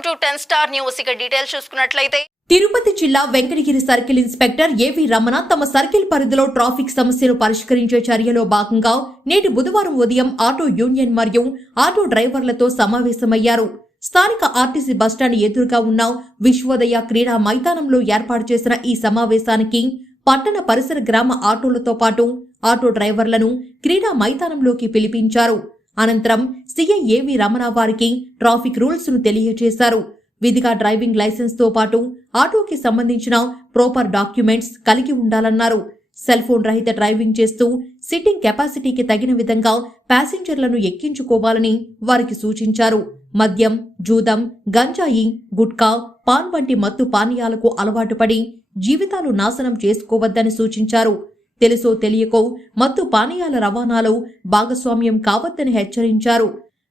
Welcome to 10 star news. ఇక details చూసుకున్నట్లయితే తిరుపతి జిల్లా వెంకటగిరి సర్కిల్ ఇన్స్పెక్టర్ ఏవి రమణ తమ సర్కిల్ పరిధిలో ట్రాఫిక్ సమస్యలు పరిష్కరించే చర్యలో భాగంగా నేటి బుధవారం ఉదయం ఆటో యూనియన్ మరియు ఆటో డ్రైవర్లతో సమావేశమయ్యారు. స్థానిక ఆర్టీసీ బస్టాండ్ ఎదురుగా ఉన్న విశ్వోదయ క్రీడా మైదానంలో ఏర్పాటు చేసిన ఈ సమావేశానికి పట్టణ పరిసర గ్రామ ఆటోలతో పాటు ఆటో డ్రైవర్లను క్రీడా మైదానంలోకి పిలిపించారు. అనంతరం సీఐ ఏవి రమణ వారికి ట్రాఫిక్ రూల్స్ ను తెలియజేశారు. విధిగా డ్రైవింగ్ లైసెన్స్ తో పాటు ఆటోకి సంబంధించిన ప్రాపర్ డాక్యుమెంట్స్ కలిగి ఉండాలన్నారు. సెల్ ఫోన్ రహిత డ్రైవింగ్ చేస్తూ సిట్టింగ్ కెపాసిటీకి తగిన విధంగా ప్యాసింజర్లను ఎక్కించుకోవాలని వారికి సూచించారు. మద్యం, జూదం, గంజాయి, గుట్కా, పాన్ వంటి మత్తు పానీయాలకు అలవాటు పడి జీవితాలు నాశనం చేసుకోవద్దని సూచించారు. తెలుసో తెలియకో మత్తు పానీయాల రవాణాలో భాగస్వామ్యం కావద్దని హెచ్చరించారు.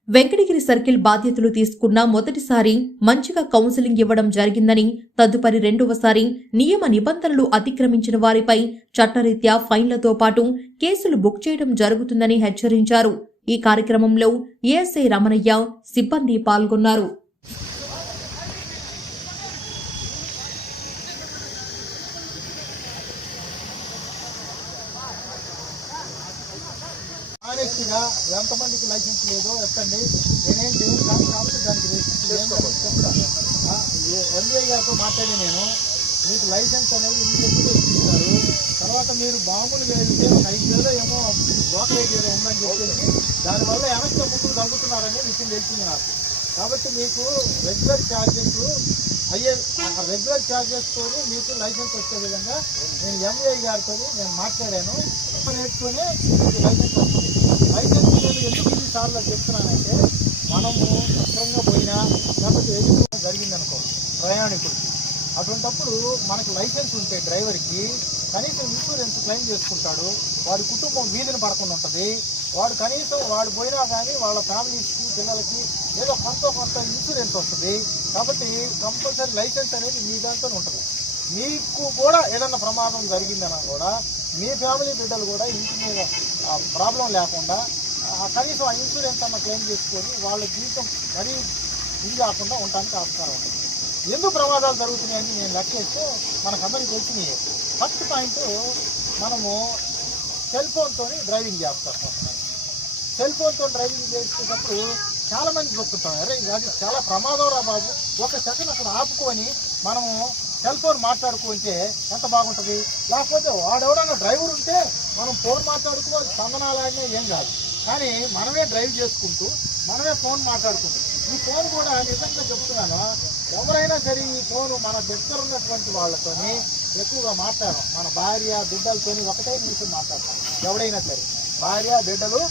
వెంకటగిరి సర్కిల్ బాధ్యతలు తీసుకున్న మొదటిసారి మంచిగా కౌన్సిలింగ్ ఇవ్వడం జరిగిందని, తదుపరి రెండవసారి నియమ నిబంధనలు అతిక్రమించిన వారిపై చట్టరీత్యా ఫైన్లతో పాటు కేసులు బుక్ చేయడం జరుగుతుందని హెచ్చరించారు. ఈ కార్యక్రమంలో ఏఎస్ఐ రమణయ్య, సిబ్బంది పాల్గొన్నారు. ఆనెస్ట్గా ఎంతమందికి లైసెన్స్ లేదో ఎత్తండి. నేనేం దేవుడు కాబట్టి దానికి చెప్తాను. ఎన్ఐ గారితో మాట్లాడి నేను మీకు లైసెన్స్ అనేది ఇంట్లో ఇస్తారు. తర్వాత మీరు మామూలుగా వెళ్తే 5,000 ఏమో బ్రోకరేజ్ ఏదో ఉందని చెప్పేసి దానివల్ల వెనక్కి ముందు తగ్గుతున్నారనే విషయం తెలిసింది నాకు. కాబట్టి మీకు రెగ్యులర్ ఛార్జెస్తో మీకు లైసెన్స్ వచ్చే విధంగా నేను ఎంఐ గారితో నేను మాట్లాడాను. నేర్చుకుని లైసెన్స్ వస్తుంది. లైసెన్స్ నేను ఎందుకు ఇన్నిసార్లు చెప్తున్నానంటే, మనము సక్రంగా పోయినా లేకపోతే ఏదైనా జరిగిందనుకో ప్రయాణికుడికి, అటువంటప్పుడు మనకు లైసెన్స్ ఉంటే డ్రైవర్కి కనీసం ఇన్సూరెన్స్ క్లెయిమ్ చేసుకుంటాడు. వాడి కుటుంబం వీధిని పడకుండా ఉంటుంది. వాడు కనీసం వాడు పోయినా కానీ వాళ్ళ ఫ్యామిలీస్కి, పిల్లలకి ఏదో కొంత ఇన్సూరెన్స్ వస్తుంది. కాబట్టి కంపల్సరీ లైసెన్స్ అనేది మీ దాంతో ఉంటుంది. మీకు కూడా ఏదన్నా ప్రమాదం జరిగిందన్నా కూడా మీ ఫ్యామిలీ బిడ్డలు కూడా ఇంటి మీద ప్రాబ్లం లేకుండా కనీసం ఆ ఇన్సూరెన్స్ అన్న క్లెయిమ్ చేసుకొని వాళ్ళ జీవితం మరీ ఇది కాకుండా ఉండడానికి ఆస్కారం ఉంటుంది. ఎందుకు ప్రమాదాలు జరుగుతున్నాయని నేను లెక్కేస్తే మనకందరికీ తెలిసినాయి. ఫస్ట్ పాయింట్, మనము సెల్ ఫోన్తో డ్రైవింగ్ చేస్తాం. సెల్ ఫోన్తో డ్రైవింగ్ చేసేటప్పుడు చాలామంది చెప్తుంటాం, అరే అది చాలా ప్రమాదం రా బాబు, ఒక సెకండ్ అక్కడ ఆపుకొని మనము సెల్ ఫోన్ మాట్లాడుకుంటే ఎంత బాగుంటుంది. లేకపోతే వాడెవడన్నా డ్రైవర్ ఉంటే మనం ఫోన్ మాట్లాడుకోవాలి, స్పందనాలనే ఏం కాదు. కానీ మనమే డ్రైవ్ చేసుకుంటూ మనమే ఫోన్ మాట్లాడుకుంటూ, ఈ ఫోన్ కూడా నిజంగా చెప్తున్నాను, ఎవరైనా సరే ఈ ఫోను మన దగ్గర ఉన్నటువంటి వాళ్ళతోని ఎక్కువగా మాట్లాడడం. మన భార్య బిడ్డలతోని ఒకటే నిమిషం మాట్లాడతాం. ఎవడైనా సరే భార్య బిడ్డలు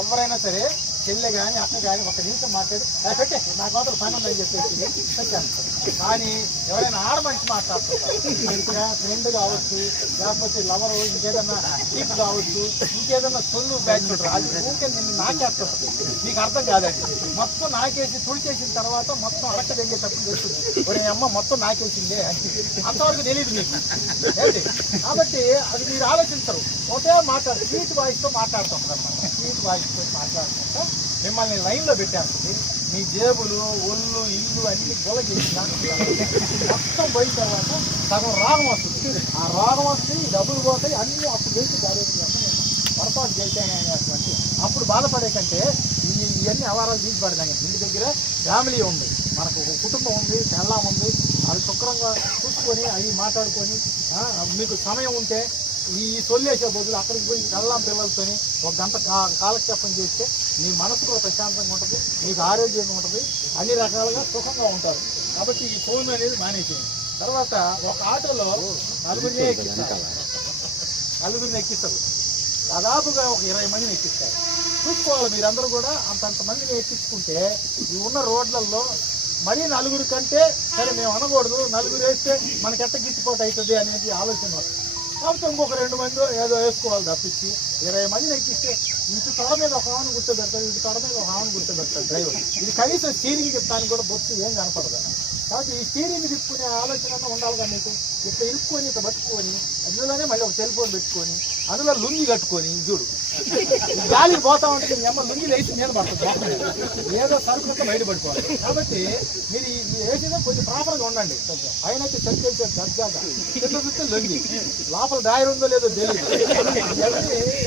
ఎవరైనా సరే, చెల్లె కానీ అక్క కానీ ఒక నిమిషం మాట్లాడి పెట్టే నా కోతలు పని ఉందని చెప్పేసి పెట్టాను. కానీ ఎవరైనా ఆడ మనిషి మాట్లాడుతుంటారు, ఫ్రెండ్ కావచ్చు, లేకపోతే లవరు, ఇంకేదన్నా చీప్ కావచ్చు, ఇంకేదన్నా సొల్లు బ్యాచ్ అది ఊరికే నిన్ను నాకేస్తుంది. నీకు అర్థం కాదండి. మొత్తం నాకేసి తుడిచేసిన తర్వాత మొత్తం అడక్క తెగేటప్పుడు చేస్తుంది. ఒరే అమ్మ మొత్తం నాకేసిందే అంతవరకు తెలియదు మీకు ఏంటి. కాబట్టి అది మీరు ఆలోచించరు. ఒకే స్వీట్ వాయిస్తో మాట్లాడుతుంది అన్నమాట. స్వీట్ వాయిస్తో మాట్లాడుకుంటా మిమ్మల్ని లైన్లో పెట్టేస్తుంది. మీ జేబులు, ఒళ్ళు, ఇల్లు అన్ని గొల చేసి మొత్తం పోయిన తర్వాత సగం రోగం వస్తుంది. ఆ రోగం వస్తుంది, డబ్బులు పోతాయి, అన్నీ అప్పుడు చేసి దాని పొరపాటు చేశానే అనేటువంటి అప్పుడు బాధపడే కంటే ఇవన్నీ అవారాలు తీసి పడదాం. ఇంటి దగ్గర ఫ్యామిలీ ఉంది, మనకు ఒక కుటుంబం ఉంది, పెళ్ళాం ఉంది, అది శుక్రంగా చూసుకొని అవి మాట్లాడుకొని మీకు సమయం ఉంటే ఈ సొల్లేసే బదులు అక్కడికి పోయి పెళ్ళాం పిల్లలతోని ఒక గంట కాలక్షేపం చేస్తే మీ మనసు కూడా ప్రశాంతంగా ఉంటుంది, మీకు ఆరోగ్యంగా ఉంటుంది, అన్ని రకాలుగా సుఖంగా ఉంటారు. కాబట్టి ఈ ఫోన్ అనేది మానేసేయండి. తర్వాత ఒక ఆటోలో నలుగురిని ఎక్కిస్తారు. దాదాపుగా ఒక 20 మందిని ఎక్కిస్తారు. చూసుకోవాలి మీరందరూ కూడా. అంతంత మందిని ఎక్కించుకుంటే ఈ ఉన్న రోడ్లలో మరీ నలుగురి కంటే సరే మేము అనకూడదు, నలుగురు వేస్తే మనకి ఎట్ట గిట్టుబాటు అవుతుంది అనేది ఆలోచన వస్తుంది. కాబట్టి ఇంకొక 2 మంది ఏదో వేసుకోవాలి తప్పించి 20 మందిని ఎక్కిస్తే ఇటు తొడ మీద ఒక హావను గుర్తుపెడతాడు, ఇటు తొడ మీద ఒక హావను గుర్తుపెడతాడు డ్రైవర్. ఇది కనీసం స్టీరింగ్ చెప్తాను కూడా బొత్తు ఏం కనపడదు. కాబట్టి ఈ స్టీరింగ్ తిప్పుకునే ఆలోచన ఉండాలి కదా మీకు. ఇట్లా ఇరుక్కొని ఇట్లా పట్టుకొని అందులోనే మళ్ళీ ఒక సెల్ ఫోన్ పెట్టుకొని అందులో లుంగి కట్టుకొని చూడు గాలికి పోతా ఉంటే మీ అమ్మ లుంగి వేసి మీద పడుతుంది ఏదో సరుకు బయట పడిపోవాలి. కాబట్టి మీరు వేసేదో కొంచెం ప్రాపర్గా ఉండండి. పైన చెక్ చేసే దర్జాగా కింద చూస్తే లొంగి లోపల డ్రాయర్ ఉందో లేదో తెలియదు.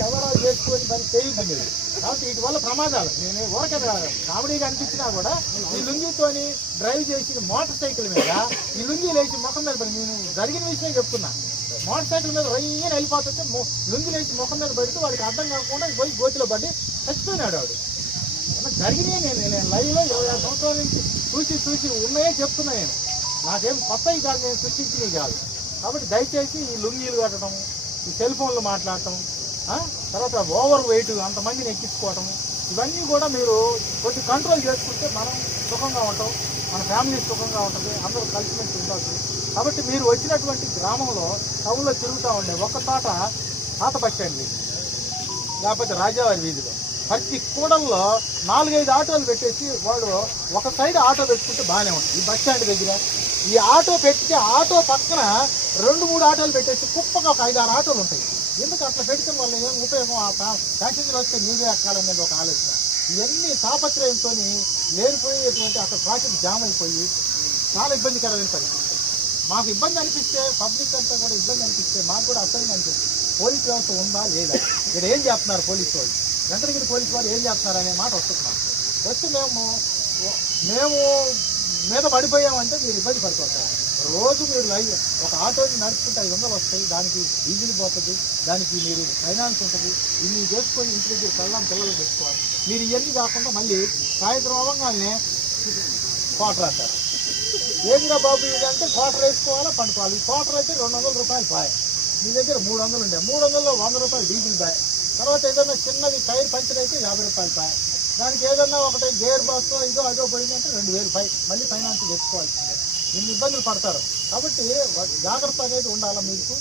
ఎవరో చేసుకొని దాన్ని చేయడం లేదు. కాబట్టి వీటి వల్ల ప్రమాదాలు. నేను ఊరకే కామెడీగా అనిపించినా కూడా ఈ లుంగితోని డ్రైవ్ చేసి మోటార్ సైకిల్ మీద ఈ లుంగి లేచి ముఖం మీద పడి నేను జరిగిన విషయం చెప్తున్నా. మోటార్ సైకిల్ మీద రయ్యని వెళ్ళిపోతుంటే లుంగి లేచి ముఖం మీద పడితే వాడికి అర్థం కాకుండా పోయి గోతిలో పడి చచ్చిపోయినాడు వాడు. జరిగినాయి. నేను లైవ్లో 26 సంవత్సరాల నుంచి చూసి ఉన్నాయే చెప్తున్నా. నేను నాకేం కొత్తవి కాదు, నేను సృష్టించినవి కాదు. కాబట్టి దయచేసి ఈ లుంగీలు కట్టడం, ఈ సెల్ ఫోన్లు మాట్లాడటం, తర్వాత ఓవర్ వెయిట్ అంతమందిని ఎక్కించుకోవటం, ఇవన్నీ కూడా మీరు కొంచెం కంట్రోల్ చేసుకుంటే మనం సుఖంగా ఉంటాం, మన ఫ్యామిలీ సుఖంగా ఉంటుంది, అందరూ కలిసిమెలిసి ఉండవచ్చు. కాబట్టి మీరు వచ్చినటువంటి గ్రామంలో టౌన్లో తిరుగుతూ ఉండే ఒక పాత బస్ స్టాండ్ వీధి, లేకపోతే రాజావారి వీధిలో ప్రతి కూడల్లో 4-5 ఆటోలు పెట్టేసి వాడు ఒక సైడ్ ఆటో పెట్టుకుంటే బాగానే ఉంటుంది. ఈ బస్ స్టాండ్ దగ్గర ఈ ఆటో పెడితే ఆటో పక్కన 2-3 ఆటోలు పెట్టేసి కుప్పగా ఒక 5-6 ఆటోలు ఉంటాయి. ఎందుకు అట్లా పెట్టడం వల్ల ఏం ఉపయోగం? ఆ ప్యాసింజర్ వస్తే నీవే ఎక్కాలనేది ఒక ఆలోచన. ఇవన్నీ తాపత్రయంతో లేనిపోయేటువంటి అక్కడ ట్రాఫిక్ జామ్ అయిపోయి చాలా ఇబ్బందికరమైన పరిస్థితి. మాకు ఇబ్బంది అనిపిస్తే, పబ్లిక్ అంతా కూడా ఇబ్బంది అనిపిస్తే మాకు కూడా అసహ్యం అనిపిస్తుంది. పోలీస్ వ్యవస్థ ఉందా లేదా, ఇక్కడ ఏం చేస్తున్నారు పోలీసు వాళ్ళు, వెంకటగిరి పోలీసు వారు ఏం చేస్తున్నారు అనే మాట వస్తుంది మాకు. వచ్చి మేము మీద పడిపోయామంటే మీరు ఇబ్బంది పడిపోతారు. రోజు మీరు లైవ్ ఒక ఆటోని నడుచుకుంటే 500 వస్తాయి, దానికి డీజిల్ పోతుంది, దానికి మీరు ఫైనాన్స్ ఉంటుంది, ఇన్ని చేసుకొని ఇంటి దగ్గర పిల్లలు పెట్టుకోవాలి. మీరు ఇవన్నీ కాకుండా మళ్ళీ సాయంత్రం అవ్వగానే క్వార్టర్ అంటారు. ఏదిరా బాబు ఇదంటే క్వార్టర్ వేసుకోవాలా, పండుకోవాలి. ఈ క్వార్టర్ అయితే 200 రూపాయలు బాయ్, మీ దగ్గర 300 ఉండే 300లో 100 రూపాయలు డీజిల్ బాయ్. తర్వాత ఏదైనా చిన్నది టైర్ పంచర్ అయితే 50 రూపాయలు బాయ్. దానికి ఏదన్నా ఒకటి గేర్ బాక్స్ అదో పోయిందంటే 2000 బాయ్, మళ్ళీ ఫైనాన్స్ తెచ్చుకోవాల్సిందే. ఇన్ని ఇబ్బందులు పడతారు. కాబట్టి జాగ్రత్త అనేది ఉండాలా. మీకు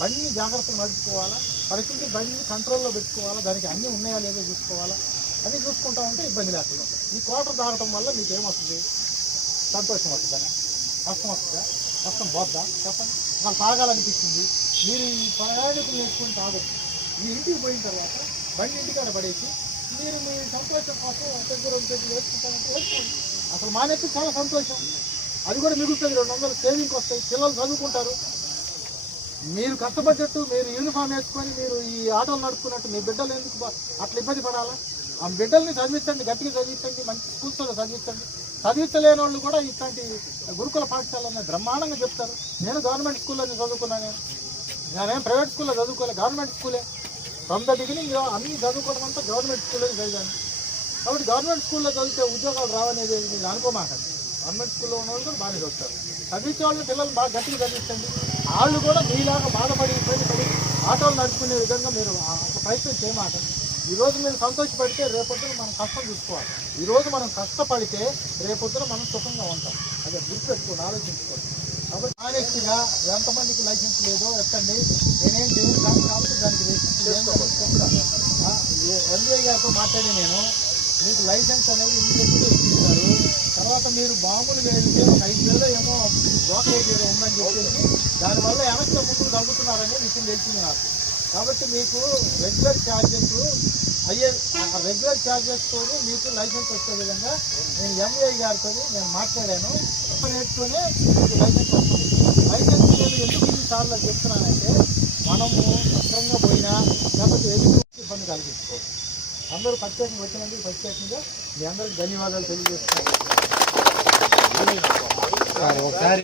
బండిని జాగ్రత్తగా నడుపుకోవాలా, పరిస్థితి బండిని కంట్రోల్లో పెట్టుకోవాలా, దానికి అన్నీ ఉన్నాయా లేదో చూసుకోవాలా. అన్నీ చూసుకుంటా ఉంటే ఇబ్బంది లేకుండా. ఈ క్వార్టర్ తాగటం వల్ల మీకు ఏమొస్తుంది? సంతోషం వస్తుందా, కష్టం వస్తుందా? కష్టం పోద్దా చెప్పండి. వాళ్ళు తాగాలనిపిస్తుంది. మీరు ఈ ప్రయాణికులు వేసుకొని తాగొచ్చు. మీ ఇంటికి పోయిన తర్వాత బండి ఇంటికాడ పడేసి మీరు మీ సంతోషం కోసం దగ్గర వేసుకుంటారంటే వేసుకోండి. అసలు మానేస్తే చాలా సంతోషం. అది కూడా మిగులుతుంది. 200 సేవింగ్కి వస్తాయి, పిల్లలు చదువుకుంటారు. మీరు కష్టపడ్డట్టు మీరు యూనిఫామ్ వేసుకొని మీరు ఈ ఆటోలు నడుపుకున్నట్టు మీ బిడ్డలు ఎందుకు అట్లా ఇబ్బంది పడాలా? ఆ బిడ్డల్ని చదివించండి, గట్టిగా చదివించండి, మంచి స్కూల్స్లో చదివించండి. చదివించలేని వాళ్ళు కూడా ఇట్లాంటి గురుకుల పాఠశాలనే బ్రహ్మాండంగా చెప్తారు. నేను గవర్నమెంట్ స్కూల్లోనే చదువుకున్నాను. నేనేం ప్రైవేట్ స్కూల్లో చదువుకోలే, గవర్నమెంట్ స్కూలే. ఫ్రమ్ ద బిగినింగ్ అన్నీ చదువుకోవడం అంతా గవర్నమెంట్ స్కూల్లో చదివాను. కాబట్టి గవర్నమెంట్ స్కూల్లో చదివితే ఉద్యోగాలు రావనేది మీరు అనుకోమాకండి. గవర్నమెంట్ స్కూల్లో ఉన్న వాళ్ళు కూడా బాగానే చదువుతారు. చదివించే వాళ్ళని పిల్లలు బాగా గట్టిగా చదివించండి. వాళ్ళు కూడా మీలాగా బాధపడి పడి ఆటోలు నడుపుకునే విధంగా మీరు ప్రయత్నం చేయమాకండి. ఈరోజు మీరు సంతోషపడితే రేపొద్దున మనం కష్టం చూసుకోవాలి. ఈరోజు మనం కష్టపడితే రేపొద్దున మనం సుఖంగా ఉంటాం. అదే గుర్తుపెట్టుకోండి, ఆలోచించుకోండి. కాబట్టి ఆనెస్ట్గా ఎంతమందికి లైసెన్స్ లేదో ఎత్తండి. నేనేం చేయను కాబట్టి దానికి చెప్తాను. ఎన్ఐ గారితో మాట్లాడి నేను మీకు లైసెన్స్ అనేది ఇంటికి ఇస్తారు. తర్వాత మీరు మామూలుగా వెళ్తే 5,000 ఏమో బ్రోకరేజ్ ఏదో ఉందని చెప్పేసి దానివల్ల వెనక్కి ముందుకు తగ్గుతున్నారనే విషయం తెలిసింది నాకు. కాబట్టి మీకు రెగ్యులర్ ఛార్జెస్తో మీకు లైసెన్స్ వచ్చే విధంగా నేను ఎంఐ గారితో నేను మాట్లాడాను. నేర్చుకుని మీకు లైసెన్స్ వస్తుంది. లైసెన్స్ నేను ఎందుకు ఇన్నిసార్లు చెప్తున్నానంటే మనము సక్రంగా పోయినా లేకపోతే ఎదురు ఇబ్బంది కలిగించుకోవచ్చు. అందరూ ప్రత్యేకంగా వచ్చినందుకు ప్రత్యేకంగా మీ అందరికి ధన్యవాదాలు తెలియజేస్తున్నాను.